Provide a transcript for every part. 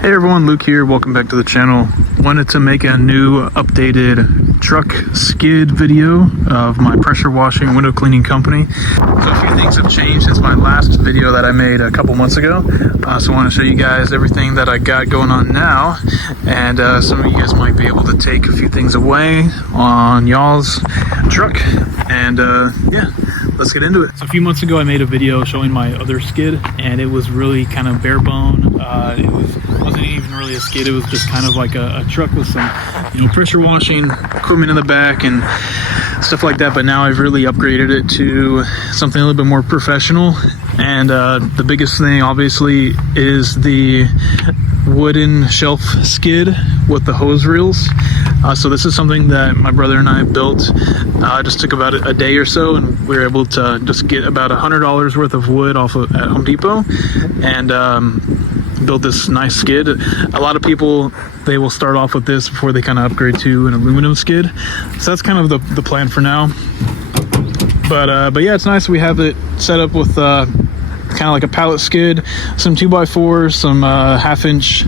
Hey everyone, Luke here. Welcome back to the channel. Wanted to make a new updated truck skid video of my pressure washing window cleaning company. So a few things have changed since my last video that I made a couple months ago. So I want to show you guys everything that I got going on now, and some of you guys might be able to take a few things away on y'all's truck. And yeah, let's get into it. So a few months ago I made a video showing my other skid, and it was really kind of bare bone. Wasn't even really a skid, it was just kind of like a truck with some pressure washing equipment in the back and stuff like that. But now I've really upgraded it to something a little bit more professional, and the biggest thing obviously is the wooden shelf skid with the hose reels. So this is something that my brother and I built. Just took about a day or so, and we were able to just get about $100 worth of wood off of at Home Depot, and build this nice skid. A lot of people, they will start off with this before they kind of upgrade to an aluminum skid. So that's kind of the plan for now. But yeah, it's nice. We have it set up with kind of like a pallet skid, some 2x4s, some 1/2-inch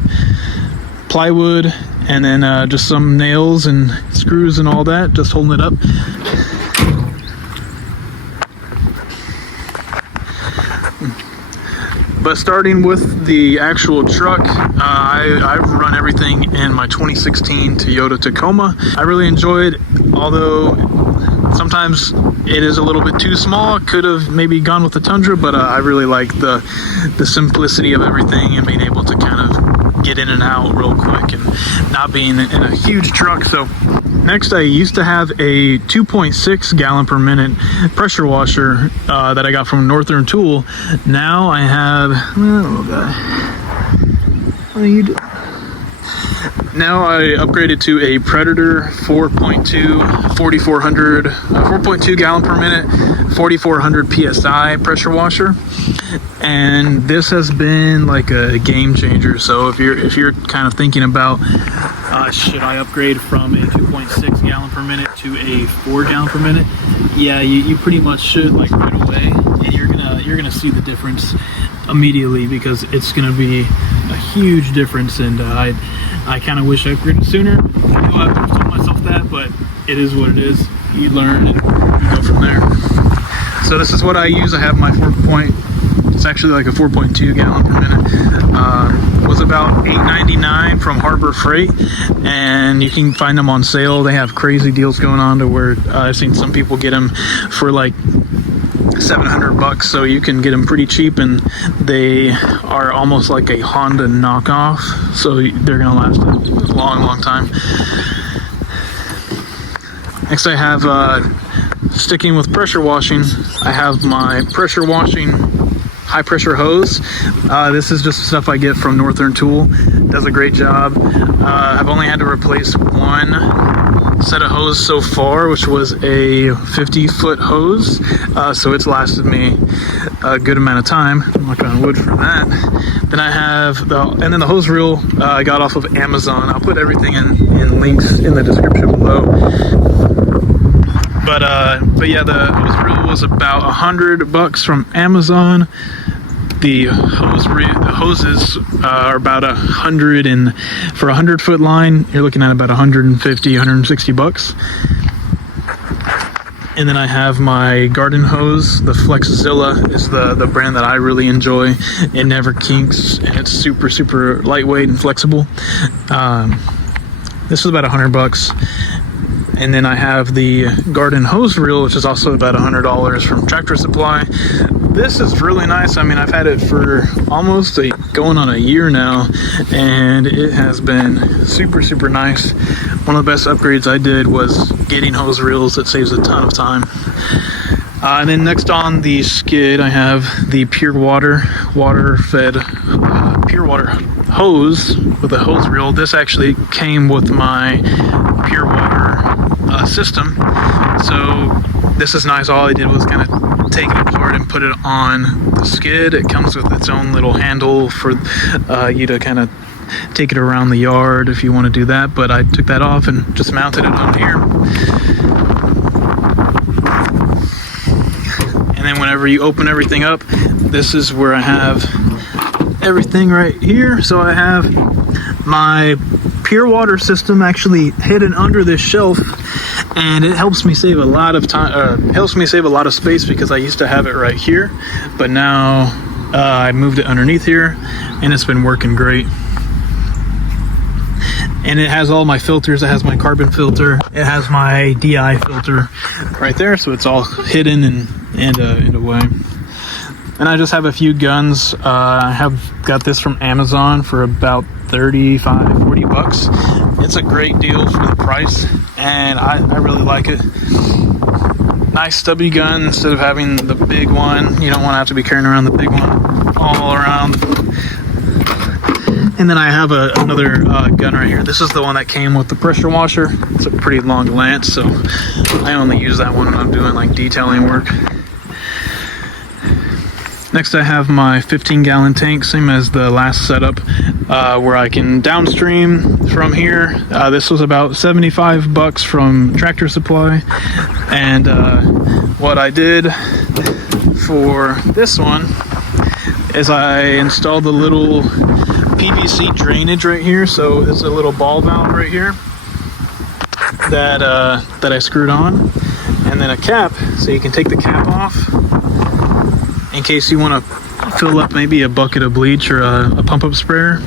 plywood, and then just some nails and screws and all that, just holding it up. But starting with the actual truck, I've run everything in my 2016 Toyota Tacoma. I really enjoyed, although sometimes it is a little bit too small. Could have maybe gone with the Tundra, but I really like the simplicity of everything and being able to kind of get in and out real quick and not being in a huge truck. So next, I used to have a 2.6 gallon per minute pressure washer that I got from Northern Tool. Now I have, now I upgraded to a Predator 4.2 4.2 gallon per minute, 4,400 PSI pressure washer. And this has been like a game changer. So if you're kind of thinking about should I upgrade from a 2.6 gallon per minute to a 4 gallon per minute, yeah, you pretty much should, like right away, and you're gonna see the difference immediately, because it's gonna be a huge difference. And I kind of wish I upgraded sooner. I know I've told myself that, but it is what it is. You learn and you go from there. So this is what I use. I have my it's actually like a 4.2 gallon per minute. Was about $8.99 from Harbor Freight, and you can find them on sale. They have crazy deals going on to where I've seen some people get them for like $700, so you can get them pretty cheap, and they are almost like a Honda knockoff, so they're gonna last a long time. Next, I have sticking with pressure washing, I have my pressure washing high pressure hose. This is just stuff I get from Northern Tool. Does a great job. I've only had to replace one set of hose so far, which was a 50-foot hose. So it's lasted me a good amount of time. I'm knocking on wood for that. Then I have the hose reel I got off of Amazon. I'll put everything in links in the description below. But yeah, the hose reel was about $100 from Amazon. The hoses are about $100, and for a 100-foot line, you're looking at about $150, $160. And then I have my garden hose. The Flexzilla is the brand that I really enjoy. It never kinks, and it's super lightweight and flexible. This is about $100. And then I have the garden hose reel, which is also about $100 from Tractor Supply. This is really nice. I mean, I've had it for almost going on a year now, and it has been super nice. One of the best upgrades I did was getting hose reels. It saves a ton of time. And then next on the skid, I have the Pure water-fed Pure Water hose with a hose reel. This actually came with my Pure Water system. So this is nice. All I did was kind of take it apart and put it on the skid. It comes with its own little handle for you to kind of take it around the yard if you want to do that, but I took that off and just mounted it on here. And then whenever you open everything up, this is where I have everything right here. So I have my pure water system actually hidden under this shelf, and it helps me save a lot of time, helps me save a lot of space, because I used to have it right here, but now I moved it underneath here, and it's been working great. And it has all my filters. It has my carbon filter, it has my DI filter right there, so it's all hidden and away. And I just have a few guns. I have got this from Amazon for about 35-40 bucks. It's a great deal for the price, and I really like it. Nice stubby gun instead of having the big one. You don't want to have to be carrying around the big one all around. And then I have another gun right here. This is the one that came with the pressure washer. It's a pretty long lance, so I only use that one when I'm doing like detailing work. Next I have my 15-gallon tank, same as the last setup, where I can downstream from here. This was about 75 bucks from Tractor Supply. And what I did for this one is I installed the little PVC drainage right here. So it's a little ball valve right here that I screwed on, and then a cap, so you can take the cap off in case you want to fill up maybe a bucket of bleach or a pump-up sprayer.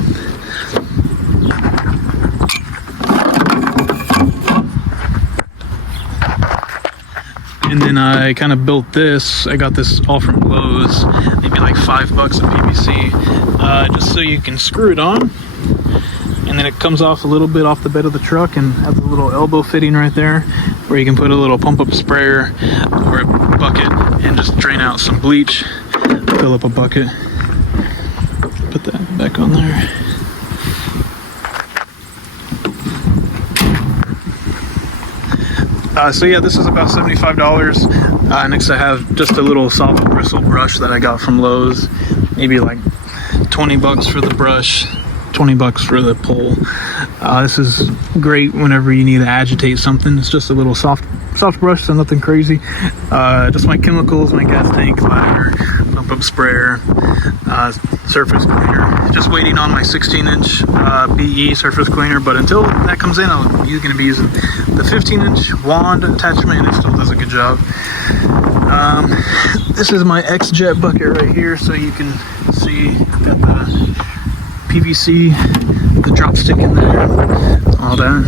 And then I kind of built this. I got this all from Lowe's, maybe like $5 of PVC, just so you can screw it on, and then it comes off a little bit off the bed of the truck and has a little elbow fitting right there where you can put a little pump-up sprayer or a bucket and just drain out some bleach, fill up a bucket, put that back on there. So yeah, this is about $75. Next I have just a little soft bristle brush that I got from Lowe's, maybe like 20 bucks for the brush, 20 bucks for the pole. This is great whenever you need to agitate something. It's just a little soft brush, so nothing crazy. Just my chemicals, my gas tank, ladder, pump-up sprayer, surface cleaner. Just waiting on my 16-inch BE surface cleaner, but until that comes in, I'm going to be using the 15-inch wand attachment, and it still does a good job. This is my X-Jet bucket right here, so you can see got the PVC, the drop stick in there, all that.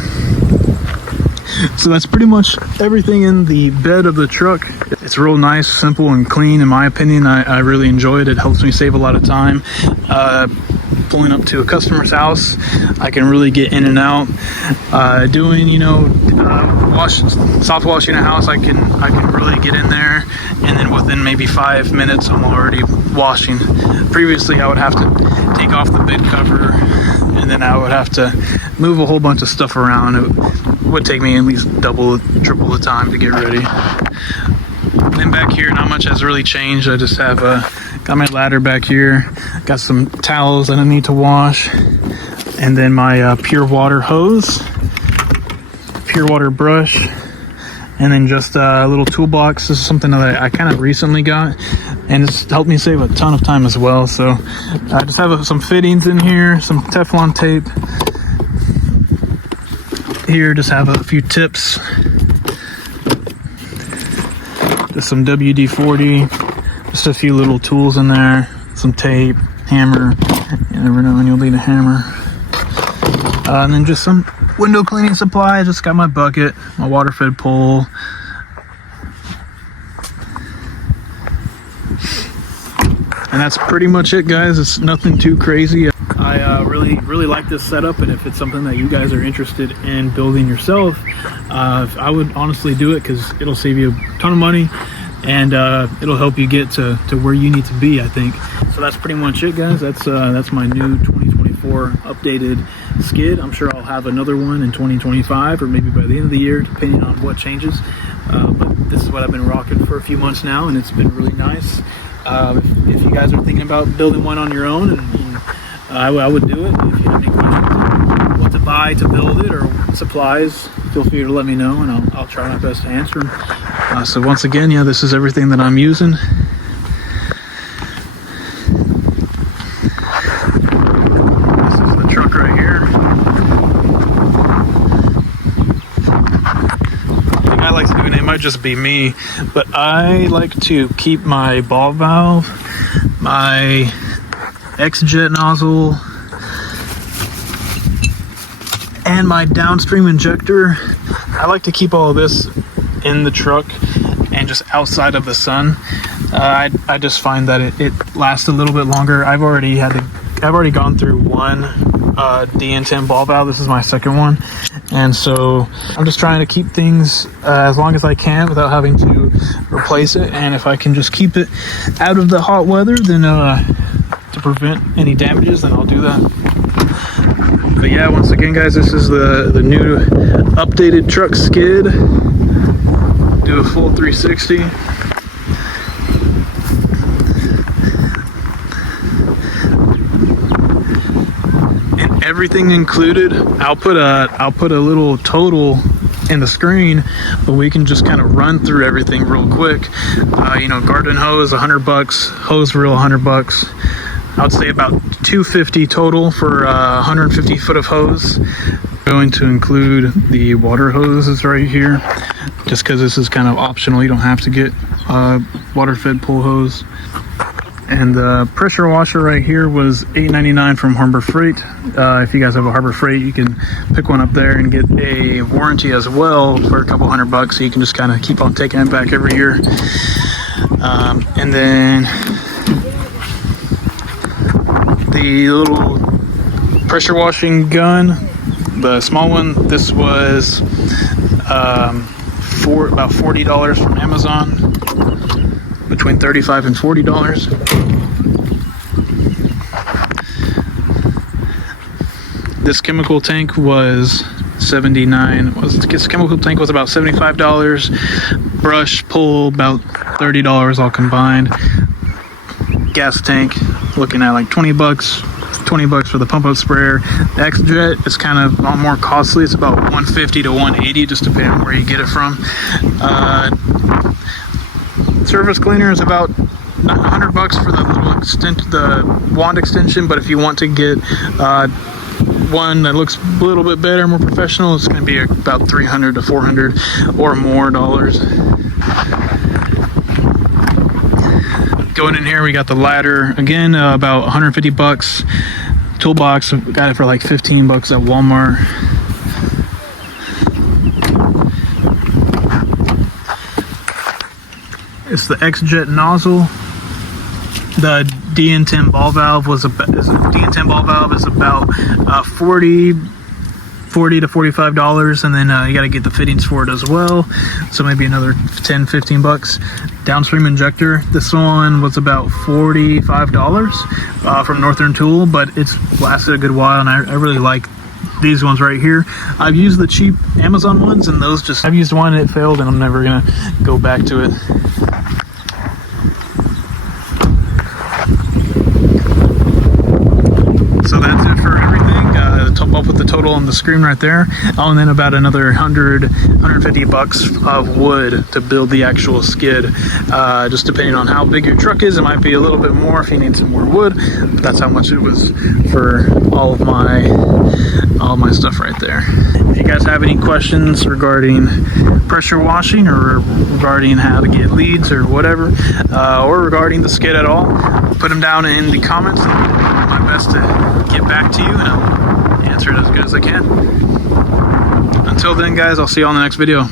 So that's pretty much everything in the bed of the truck. It's real nice, simple, and clean. In my opinion, I really enjoy it. It helps me save a lot of time. Pulling up to a customer's house, I can really get in and out. Doing, soft washing a house, I can really get in there, and then within maybe 5 minutes, I'm already washing. Previously, I would have to take off the bed cover, and then I would have to move a whole bunch of stuff around. It would take me at least double, triple the time to get ready. Then back here, not much has really changed. I just have got my ladder back here, got some towels that I need to wash, and then my pure water hose, pure water brush, and then just a little toolbox. This is something that I kind of recently got, and it's helped me save a ton of time as well. So I just have some fittings in here, some Teflon tape. Here, just have a few tips. Just some WD-40, just a few little tools in there, some tape, hammer. You never know when you'll need a hammer. And then just some window cleaning supplies. Just got my bucket, my water fed pole. And that's pretty much it, guys. It's nothing too crazy. I really like this setup, and if it's something that you guys are interested in building yourself, I would honestly do it, because it'll save you a ton of money, and it'll help you get to where you need to be, I think. So that's pretty much it, guys. That's my new 2024 updated skid. I'm sure I'll have another one in 2025, or maybe by the end of the year, depending on what changes. But this is what I've been rocking for a few months now, and it's been really nice. If you guys are thinking about building one on your own, and I would do it. If you have any questions, what to buy to build it, or supplies, feel free to let me know, and I'll try my best to answer them. So once again, yeah, this is everything that I'm using. just be me, but I like to keep my ball valve, my X-Jet nozzle, and my downstream injector. I like to keep all of this in the truck and just outside of the sun. I just find that it lasts a little bit longer. I've already gone through one DN10 ball valve. This is my second one, and so I'm just trying to keep things as long as I can without having to replace it. And if I can just keep it out of the hot weather, then to prevent any damages, then I'll do that. But yeah, once again, guys, this is the new updated truck skid. Do a full 360. And everything included. I'll put a little total in the screen, but we can just kind of run through everything real quick. You know, garden hose $100, hose reel $100. I would say about $250 total for 150 foot of hose. I'm going to include the water hoses right here, just because this is kind of optional. You don't have to get water-fed pull hose. And the pressure washer right here was $8.99 from Harbor Freight. If you guys have a Harbor Freight, you can pick one up there and get a warranty as well for a couple $100, so you can just kind of keep on taking it back every year. And then the little pressure washing gun, the small one, this was about $40 from Amazon, between $35 and $40. This chemical tank was $79. This chemical tank was about $75. Brush, pull, about $30 all combined. Gas tank, looking at like $20 for the pump up sprayer. The X-Jet is kind of more costly. It's about $150 to $180, just depending on where you get it from. Surface cleaner is about $100 for the little the wand extension, but if you want to get one that looks a little bit better, more professional, it's going to be about $300 to $400 or more dollars. Going in here, we got the ladder again, about $150. Toolbox, got it for like $15 at Walmart. It's the X-Jet nozzle. The DN10 ball valve is about $40 to $45, and then you got to get the fittings for it as well, so maybe another $10-15. Downstream injector, this one was about $45 from Northern Tool, but it's lasted a good while, and I really like these ones right here. I've used the cheap Amazon ones, and those I've used one and it failed, and I'm never gonna go back to it. So that's it for everything. Top up with the total on the screen right there. Oh, and then about another $150 of wood to build the actual skid. Just depending on how big your truck is, it might be a little bit more if you need some more wood. But that's how much it was for all of my stuff right there. If you guys have any questions regarding pressure washing, or regarding how to get leads or whatever, or regarding the skid at all, put them down in the comments. I'll do my best to get back to you, and I'll answer it as good as I can. Until then, guys, I'll see you on the next video.